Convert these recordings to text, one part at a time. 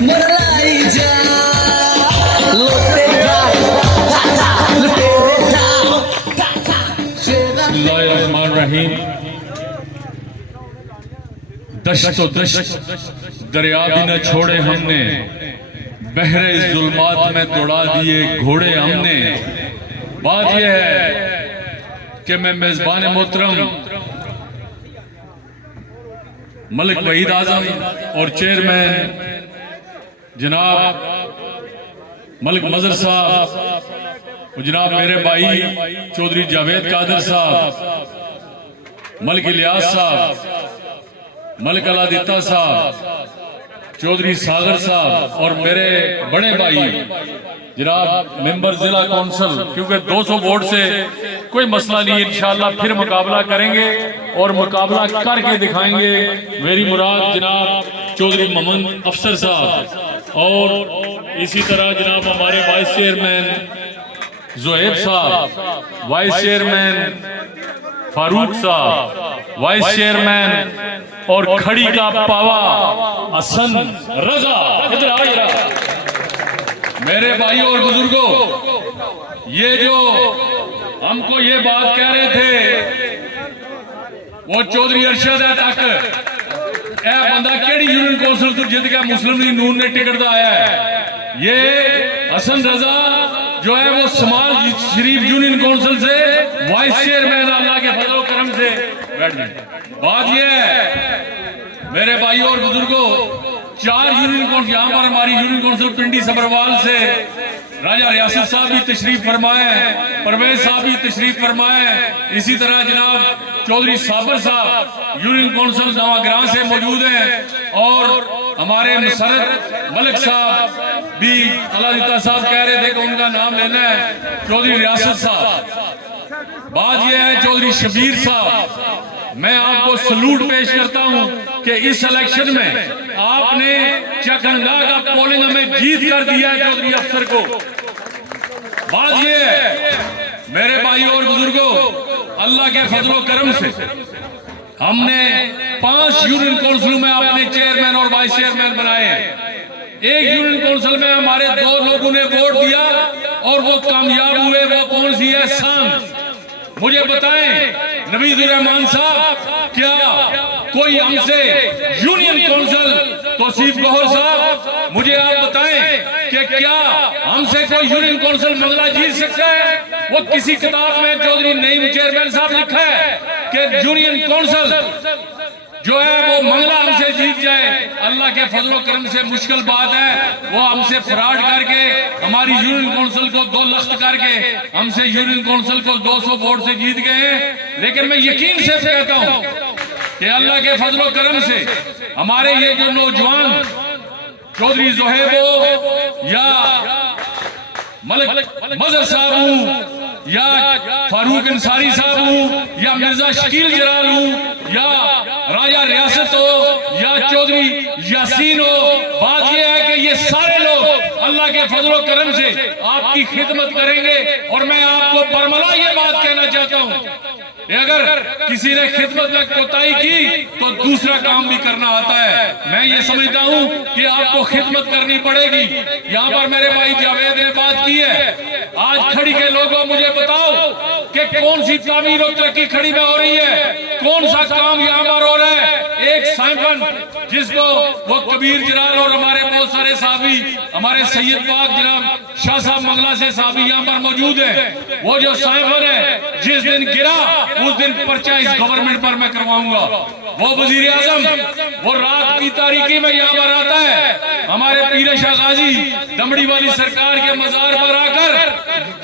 मलाई जा लोटे जा लुटेरे जा। बिस्मिल्लाहिर्रहमानिर्रहीम। दश्तो दश्त दरिया भी न छोड़े हमने, बहरे जुल्मात में दौड़ा दिए घोड़े हमने। बात यह है कि मैं मेजबान मोहतरम मलिक वहीद आजम और चेयरमैन जनाब मलिक मजर साहब और जनाब मेरे भाई चौधरी जावेद कादर साहब, मलिक इलियास साहब, मलिक अलादिता साहब, चौधरी सागर साहब और मेरे बड़े भाई जनाब मेंबर जिला कौंसिल, क्योंकि 200 वोट से कोई मसला नहीं, इंशाअल्लाह फिर मुकाबला करेंगे और मुकाबला करके दिखाएंगे। मेरी मुराद जनाब चौधरी मोहम्मद अफसर साहब और इसी तरह जनाब हमारे वाइस चेयरमैन जोहेब साहब, वाइस चेयरमैन फारूक साहब, वाइस चेयरमैन और खड़ी का पावा हसन रजा। इधर आओ जरा मेरे भाइयों और बुजुर्गों, ये जो हमको ये बात कह रहे थे वो चौधरी अरशद है तक ए बंदा केड़ी यूनियन कौंसिल तो जित गया, मुस्लिम लीग नून ने टिकट आया है। ये हसन रजा जो है वो समाज शरीफ यूनियन कौंसिल से वाइस चेयरमैन, अल्लाह के फजल करम से बैठ गए। बात ये है मेरे भाइयों और बुजुर्गों, 4 यूनियन कौंसिल यहाँ पर हमारी यूनियन कौंसिल पिंडी सबरवाल से राजा रियासत साहब भी तशरीफ फरमाए, परवेज साहब भी तशरीफ फरमाए, इसी तरह जनाब चौधरी साबर साहब यूनियन कौंसिल नवाग्रां से मौजूद हैं और हमारे मुसरत मलिक साहब भी अलादिता साहब कह रहे थे कि उनका नाम लेना है, चौधरी रियासत साहब। बात यह है चौधरी शबीर साहब, मैं आपको सलूट पेश करता हूं कि इस इलेक्शन में आपने चकंगा का पोलिंग हमें जीत कर दिया है चौधरी अफसर को। बात यह है मेरे भाइयों और बुजुर्गों, अल्लाह के फजलो करम से हमने 5 यूनियन कौंसिलों में अपने चेयरमैन और वाइस चेयरमैन बनाए हैं। एक यूनियन कौंसिल में हमारे 2 लोगों ने वोट दिया और वो कामयाब हुए। वो कौन सी है? शान। मुझे बताएं नवीदुर रहमान साहब, क्या कोई हमसे यूनियन कौंसिल तौसीफ गौहर साहब, मुझे आप बताएं कि क्या हमसे कोई यूनियन कौंसिल मंगला जीत सकता है? वो किसी किताब में चौधरी नईम चेयरमैन साहब लिखा है कि यूनियन कौंसिल जो है वो मंगला हमसे जीत जाए। अल्लाह के फजलो करम से मुश्किल बात है। वो हमसे फ्रॉड करके हमारी यूनियन कौंसिल को 2 लख्त करके हमसे यूनियन कौंसिल को 200 वोट से जीत गए। लेकिन मैं यकीन से कहता हूं कि अल्लाह के फजलो करम से हमारे ये जो नौजवान चौधरी जोहेब हो या मलिक मजर साहब हूं या फारूक अंसारी साहब हूं या मिर्जा शकील जलाल हूं या राजा रियासत हो या चौधरी यासीन हो, बात यह है कि ये सारे लोग अल्लाह के फजलो करम से आपकी खिदमत करेंगे। और मैं आपको बरमला ये बात कहना चाहता हूं, अगर किसी ने खिदमत में कोताही की तो दूसरा काम भी करना आता है। मैं ये समझता हूं कि आपको खिदमत करनी पड़ेगी। यहाँ पर मेरे भाई जावेद ने बात की है, आज खड़ी के लोगों मुझे बताओ कि कौन सी तामीर और तरक्की खड़ी में हो रही है, कौन सा काम यहाँ पर हो रहा है। एक साइफन जिसको वो कबीर जलाल और हमारे बहुत सारे साहबी, हमारे सैयद पाक जनाब शाह साहब मंगला से साहबी यहाँ पर मौजूद है। वो जो साइफन है जिस दिन गिरा उस दिन पर्चा इस गवर्नमेंट पर मैं करवाऊंगा। वो वजीर आजम वो रात की तारीकी में यहाँ पर आता है, हमारे पीर शाह गाजी दमड़ी वाली सरकार के मजार पर आकर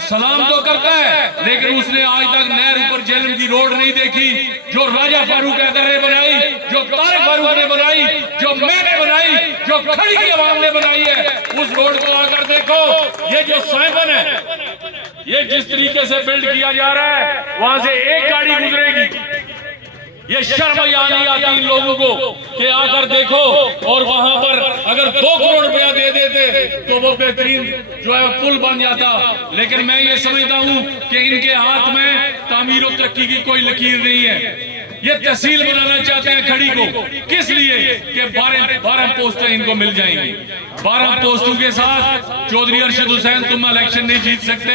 सलाम तो करता है, लेकिन उसने आज तक नहर ऊपर जेलम की रोड नहीं देखी जो राजा फारूक हैदर ने बनाई, जो तारिक फारूक ने बनाई, जो मैंने बनाई, जो खड़ी की आवाम ने बनाई है। उस रोड को आकर देखो, ये जो साइफन है ये जिस तरीके से बिल्ड किया जा रहा है वहां से एक गाड़ी गुजरेगी। ये शर्म नहीं आती इन लोगों को कि आकर देखो। और वहां पर अगर 2 करोड़ रुपया दे देते तो वो बेहतरीन जो है पुल बन जाता। लेकिन मैं ये समझता हूं कि इनके हाथ में तामीर और तरक्की की कोई लकीर नहीं है। ये तहसील बनाना चाहते हैं खड़ी को, किस लिए कि 12 पोस्टें इनको मिल जाएंगी। 12 पोस्टों के साथ चौधरी अरशद हुसैन तुम इलेक्शन नहीं जीत सकते।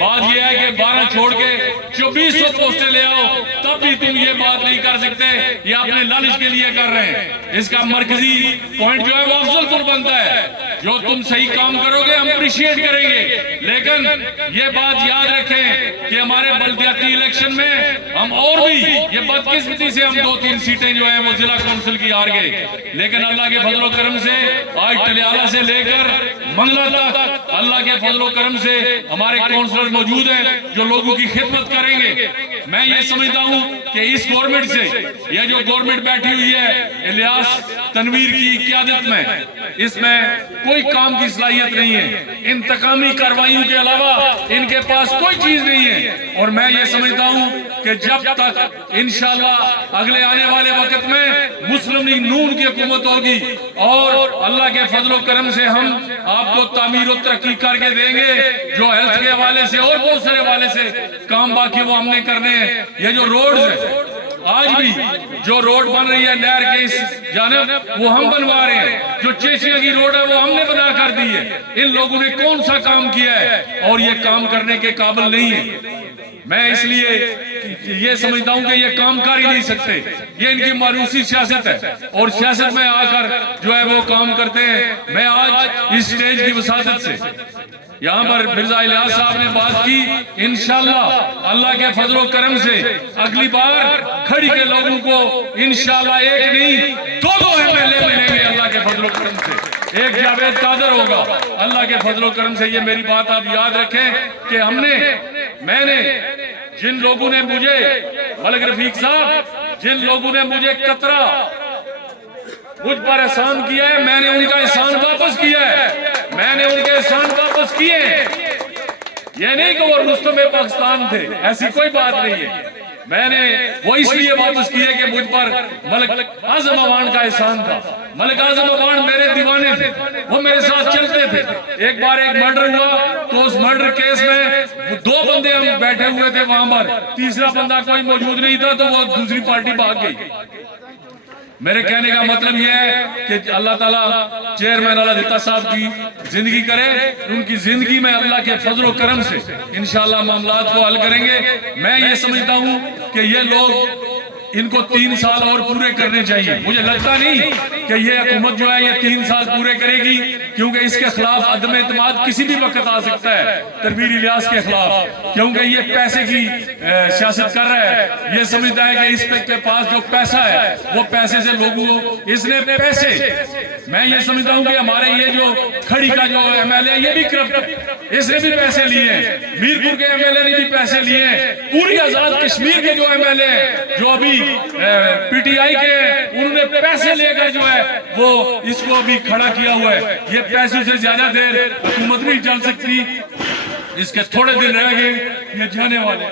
बात यह है कि 12 छोड़ के 2400 पोस्टें ले आओ, तब भी तुम ये बात नहीं कर सकते। ये अपने लालच के लिए कर रहे हैं। इसका मरकजी पॉइंट जो है वो अफजलपुर बनता है। जो तुम सही काम करोगे हम अप्रिशिएट करेंगे, लेकिन ये बात याद रखें कि हमारे बल्दियाती इलेक्शन में हम और भी ये बदकिस्मती से हम 2-3 सीटें जो है वो जिला काउंसिल की हार गए, लेकिन अल्लाह के फजलो करम से आज टलियाला से लेकर मंगला तक अल्लाह के फजलो करम से हमारे काउंसलर मौजूद हैं जो लोगों की खिदमत करेंगे। मैं ये समझता हूँ कि इस गवर्नमेंट से, ये जो गवर्नमेंट बैठी हुई है इलियास तनवीर की क़यादत में, इसमें कोई काम की सलाहियत नहीं है। इंतकामी कार्रवाइयों के अलावा इनके पास कोई चीज नहीं है। और मैं ये समझता हूँ कि जब तक इंशाअल्लाह अगले आने वाले वक्त में मुस्लिम लीग नून की हुकूमत होगी और अल्लाह के फजलो करम से हम आपको तामीर और तरक्की करके देंगे। जो हेल्थ के हवाले से और बहुत सारे हवाले से काम बाकी वो हमने करने हैं। ये जो रोड है, आज भी जो रोड बन रही है नहर के इस जानब, वो हम बनवा रहे हैं। जो चेचिया की रोड है वो हमने बना कर दी है। इन लोगों ने कौन सा काम किया है और ये काम करने के काबिल नहीं है। मैं इसलिए ये समझता हूं कि ये काम कर ही नहीं सकते। ये इनकी मायूसी सियासत है और सियासत में आकर जो है वो काम करते हैं। मैं आज इस स्टेज की वसादत से यहाँ पर मिर्जा इलियास साहब ने बात की, इंशाअल्लाह अल्लाह के फजलो करम से अगली बार खड़ी के लोगों को इंशाअल्लाह एक नहीं 2 MLA मिलेंगे अल्लाह के फजलो करम से। एक जावेद कादर होगा अल्लाह के फजलो करम से। ये मेरी बात आप याद रखें कि मैंने जिन लोगों ने मुझे, मलिक रफीक साहब, जिन लोगों ने मुझे कतरा मुझ पर एहसान किया है, मैंने उनका एहसान वापस किया है। मैंने उनके एहसान वापस किए। ये नहीं कि वो रुस्तम पाकिस्तान थे, ऐसी कोई बात नहीं है। मैंने वो इसलिए वापस किए कि मुझ पर मलिक आजम अवान का एहसान था। मलिक आजम अवान मेरे दीवाने थे, वो मेरे साथ चलते थे। एक बार एक मर्डर हुआ तो उस मर्डर केस में 2 बंदे हम बैठे हुए थे वहां पर, तीसरा बंदा कोई मौजूद नहीं था तो वो दूसरी पार्टी भाग गई। मेरे कहने का मतलब यह है कि अल्लाह ताला चेयरमैन अलादिता साहब की जिंदगी करे, उनकी जिंदगी में अल्लाह के फजलो करम से इंशाअल्लाह मामलात को हल करेंगे। मैं ये समझता हूँ कि ये लोग, इनको 3 साल और पूरे करने चाहिए। मुझे लगता नहीं कि ये हुकूमत जो है ये 3 साल पूरे करेगी, क्योंकि इसके खिलाफ अदम एतमाद किसी भी वक्त आ सकता है तनवीर इलियास के खिलाफ, क्योंकि ये पैसे की सियासत कर रहा है। ये समझता है कि इस के पास जो पैसा है वो पैसे से लोगों, इसने पैसे, मैं ये समझता हूँ कि हमारे ये जो खड़ी का जो MLA ये भी करप्ट है, इसने भी पैसे लिए हैं। मीरपुर के MLA ने भी पैसे लिए हैं। पूरी आजाद कश्मीर के जो MLA हैं जो अभी PTI के, उन्होंने पैसे लेकर जो है वो इसको अभी खड़ा किया हुआ है। ये पैसों से ज्यादा देर हुकूमत नहीं चल सकती, इसके थोड़े दिन रह गए ये जाने वाले।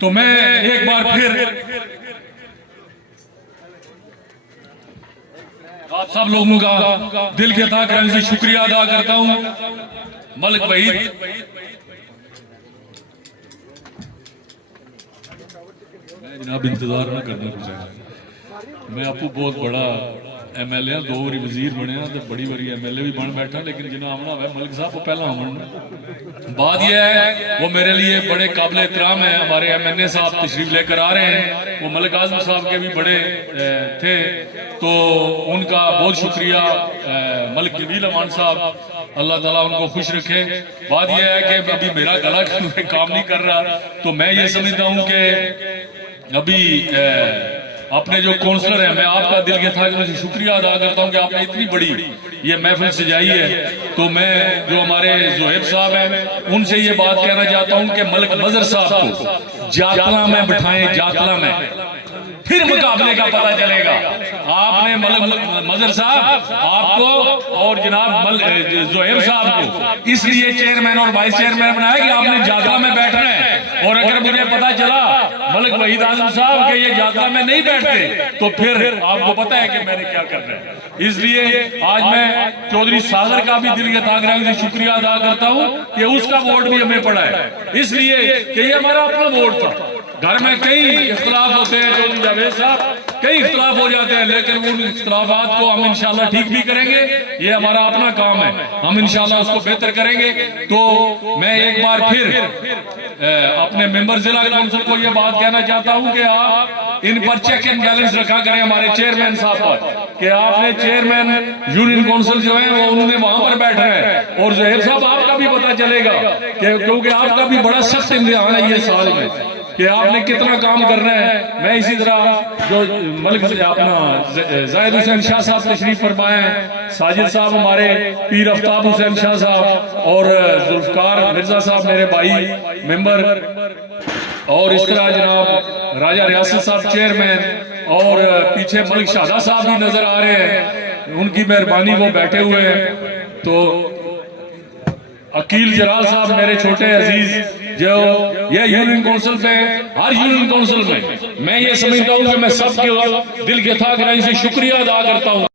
तो मैं एक बार फिर आप सब लोगों का दिल के ताक़ से शुक्रिया अदा करता हूं। मलिक वहीद जनाब इंतजार ना करना कुछ। मैं आपको बहुत बड़ा MLA 2 बारी वजीर बनया तो बड़ी बारी MLA भी बन बैठा, लेकिन जिन्हें आमना हुआ मलिक साहब को पहला आमना। बात यह है वो मेरे लिए बड़े काबिल एहतराम है। हमारे MNA साहब तशरीफ लेकर आ रहे हैं, वो मलिक आजम साहब के भी बड़े थे, तो उनका बहुत शुक्रिया। मलिक जमील अमान साहब, अल्लाह ताला उनको खुश रखे। बात यह है कि अभी मेरा गला काम नहीं कर रहा, तो मैं ये समझता हूँ कि अभी अपने जो काउंसलर हैं, मैं आपका दिल के था कि शुक्रिया अदा करता हूं कि आपने इतनी बड़ी ये महफिल सजाई है। तो मैं जो हमारे जोहेब साहब हैं उनसे ये बात कहना चाहता हूं कि मलिक मजर साहब को जातला में बिठाएं, जातला में, फिर मुकाबले का पता चलेगा। आपने मलिक मजर साहब आपको और जनाब जोहेब साहब को इसलिए चेयरमैन और वाइस चेयरमैन बनाया कि आपने जातला में बैठना है। और अगर मुझे पता चला मलिक वहीद आजम साहब के ये जातला में नहीं बैठते तो फिर आपको पता है कि मैंने क्या करना है। इसलिए आज मैं चौधरी सागर का भी दिल के ताक़ से शुक्रिया अदा करता हूं कि उसका वोट भी हमें पड़ा है, इसलिए कि ये हमारा अपना वोट था घर में कई इख्तलाफ होते हैं चौधरी जावेद साहब, कई इख्तलाफ हो जाते हैं, लेकिन उन इख्तलाफात को हम इंशाल्लाह ठीक भी करेंगे। ये हमारा अपना काम है, हम इंशाल्लाह उसको बेहतर करेंगे। तो मैं एक बार फिर अपने मेंबर जिला काउंसिल को ये बात कहना चाहता हूँ कि आप इन पर चेक एंड बैलेंस रखा करें हमारे चेयरमैन साहब पर, कि आपने चेयरमैन यूनियन काउंसिल जो है वो उन्होंने वहां पर बैठना है। और जहीर साहब आपका भी पता चलेगा कि क्योंकि आपका भी बड़ा सख्त इम्तिहान है ये साल में कि आपने कितना काम करना है। मैं इसी तरह जो मलिक अपना जाहिद हुसैन शाह साहब तशरीफ फरमाए हैं, साजिद साहब हमारे, पीर आफ्ताब हुसैन शाह साहब और जुल्फकार मिर्जा साहब मेरे भाई मेंबर, और इस तरह जनाब राजा रियासत साहब चेयरमैन, और पीछे मलिक शाहदा साहब भी नजर आ रहे हैं, उनकी मेहरबानी वो बैठे हुए हैं। तो अकील जलाल साहब मेरे छोटे अजीज, जो ये यूनियन काउंसिल पे, हर यूनियन काउंसिल में मैं ये समझता हूँ कि मैं सबके दिल के था से शुक्रिया अदा करता हूँ।